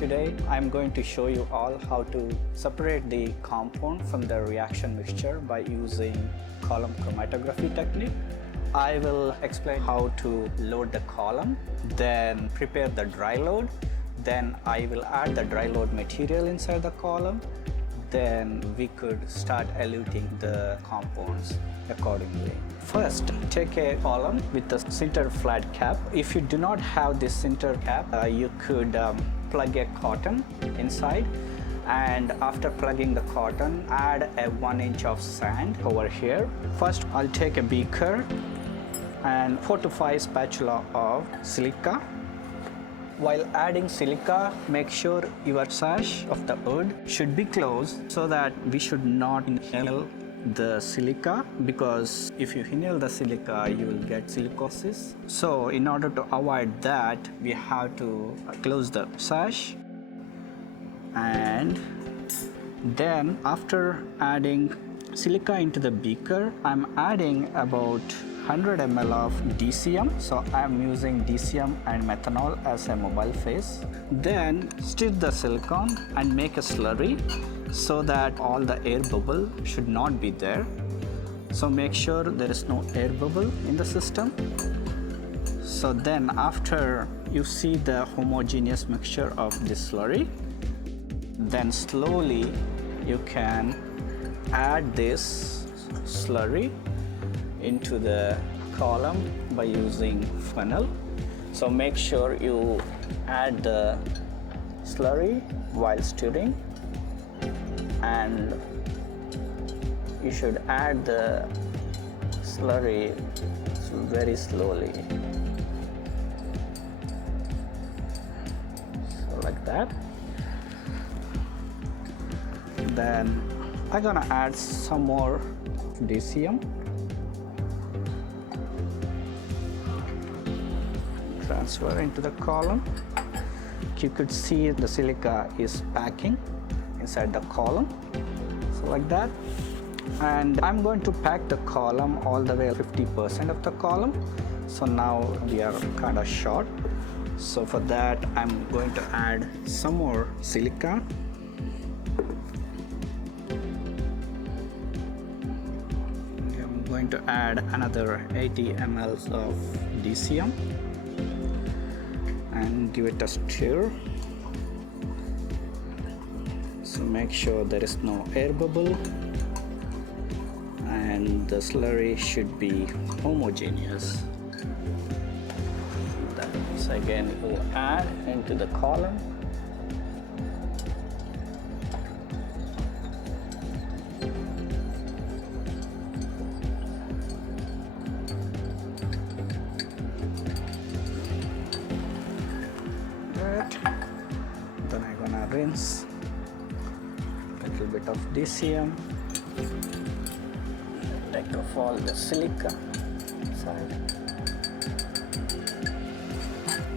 Today I'm going to show you all how to separate the compound from the reaction mixture by using column chromatography technique. I will explain how to load the column, then prepare the dry load, then I will add the dry load material inside the column, then we could start eluting the compounds accordingly. First, take a column with a sintered flat cap. If you do not have this sintered cap, you could plug a cotton inside, and after plugging the cotton, add a 1 inch of sand over here. First, I'll take a beaker and 4 to 5 spatula of silica. While adding silica, make sure your sash of the wood should be closed so that we should not inhale the silica, because if you inhale the silica, you will get silicosis. So in order to avoid that, we have to close the sash. And then after adding silica into the beaker, I'm adding about 100 ml of DCM. So I'm using DCM and methanol as a mobile phase. Then stir the silicon and make a slurry so that all the air bubble should not be there. So make sure there is no air bubble in the system. So then after you see the homogeneous mixture of this slurry, then slowly you can add this slurry into the column by using funnel. So make sure you add the slurry while stirring, and you should add the slurry very slowly. So like that. Then I'm gonna add some more DCM. Transfer into the column. You could see the silica is packing inside the column, so like that. And I'm going to pack the column all the way 50% of the column. So now we are kind of short. So for that, I'm going to add some more silica. I'm going to add another 80 ml of DCM and give it a stir. So make sure there is no air bubble and the slurry should be homogeneous. Once again we'll add into the column. Then I'm gonna rinse a little bit of DCM, take off all the silica inside.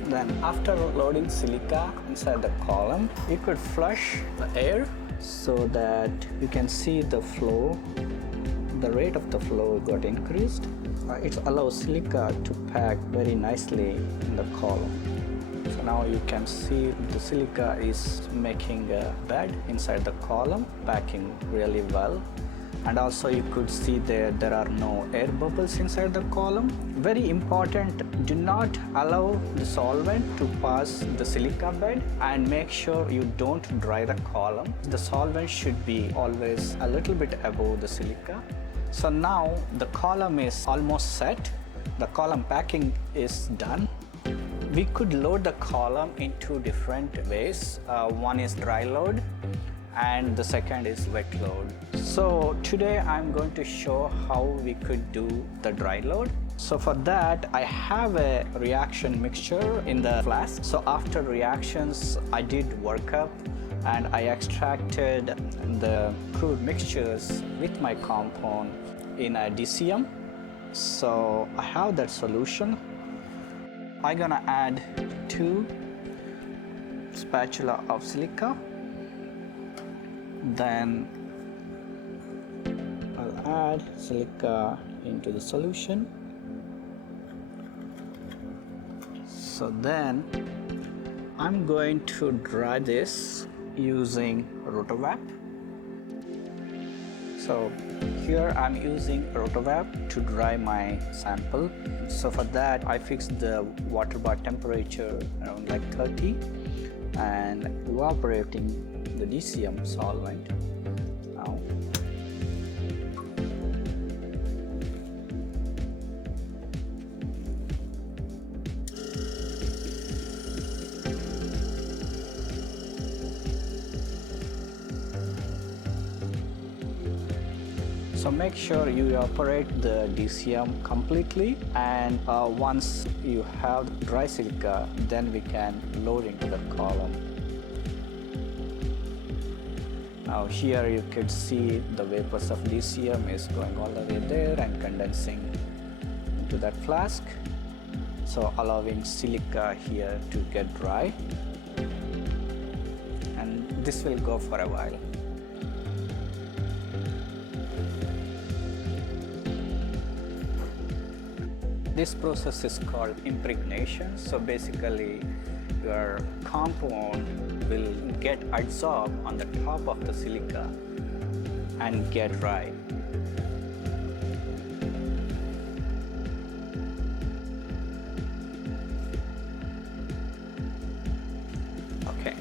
Then after loading silica inside the column, you could flush the air so that you can see the flow. The rate of the flow got increased. It allows silica to pack very nicely in the column. So now you can see the silica is making a bed inside the column, packing really well. And also you could see there are no air bubbles inside the column. Very important, do not allow the solvent to pass the silica bed, and make sure you don't dry the column. The solvent should be always a little bit above the silica. So now the column is almost set. The column packing is done. We could load the column in two different ways. One is dry load and the second is wet load. So today I'm going to show how we could do the dry load. So for that, I have a reaction mixture in the flask. So after reactions, I did workup and I extracted the crude mixtures with my compound in a DCM. So I have that solution. I'm gonna add 2 spatula of silica. Then I'll add silica into the solution. So then I'm going to dry this using Rotovap. So here I'm using Rotovap to dry my sample. So for that I fixed the water bar temperature around like 30 and evaporating the DCM solvent. Now so make sure you evaporate the DCM completely, and once you have dry silica, then we can load into the column. Now here you could see the vapors of DCM is going all the way there and condensing into that flask, so allowing silica here to get dry, and this will go for a while. This process is called impregnation. So basically your compound will get adsorbed on the top of the silica and get dry. Okay.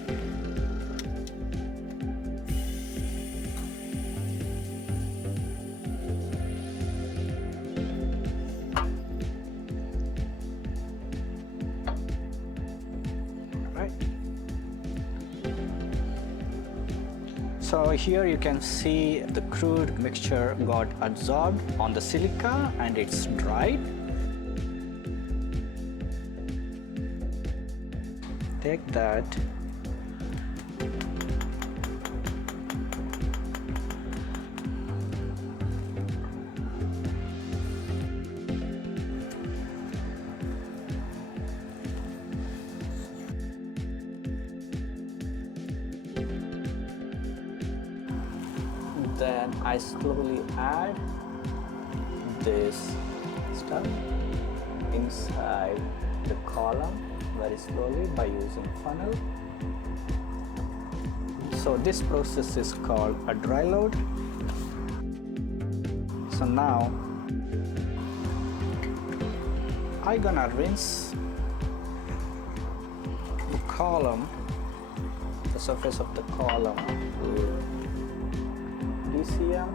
So here you can see the crude mixture got adsorbed on the silica and it's dried. Take that . Then I slowly add this stuff inside the column very slowly by using funnel. So this process is called a dry load. So now I'm gonna rinse the column, the surface of the column with DCM.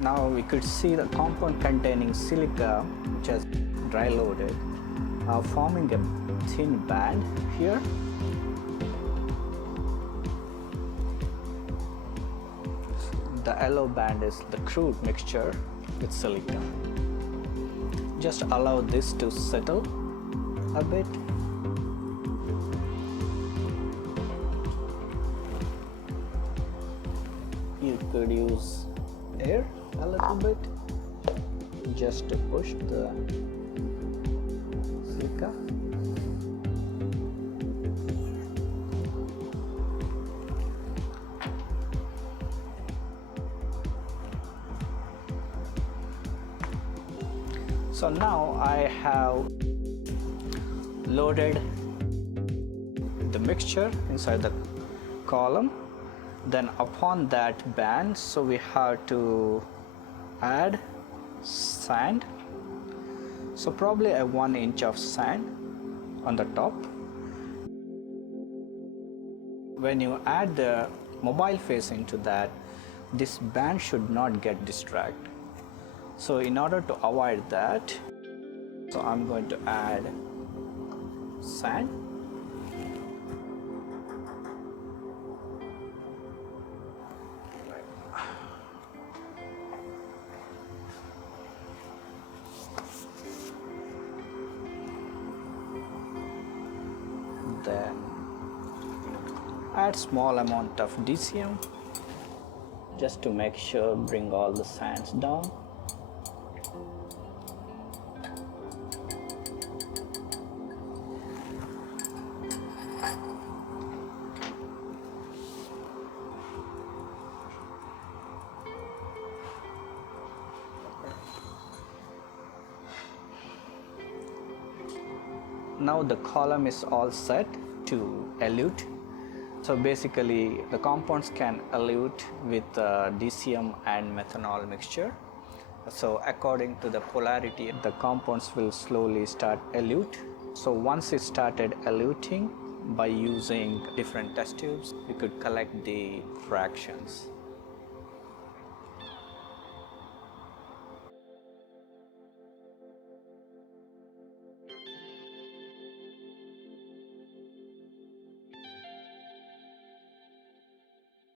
Now we could see the compound containing silica, which has dry loaded, forming a thin band here. The yellow band is the crude mixture with silica. Just allow this to settle a bit. You could use air a little bit just to push the silica. So now I have loaded the mixture inside the column. Then upon that band, so we have to add sand. So probably a 1 inch of sand on the top. When you add the mobile phase into that, this band should not get distracted. So in order to avoid that, so I'm going to add sand. Then add small amount of DCM just to make sure bring all the sands down. Now the column is all set to elute. So basically the compounds can elute with DCM and methanol mixture. So according to the polarity, the compounds will slowly start elute. So once it started eluting, by using different test tubes, we could collect the fractions.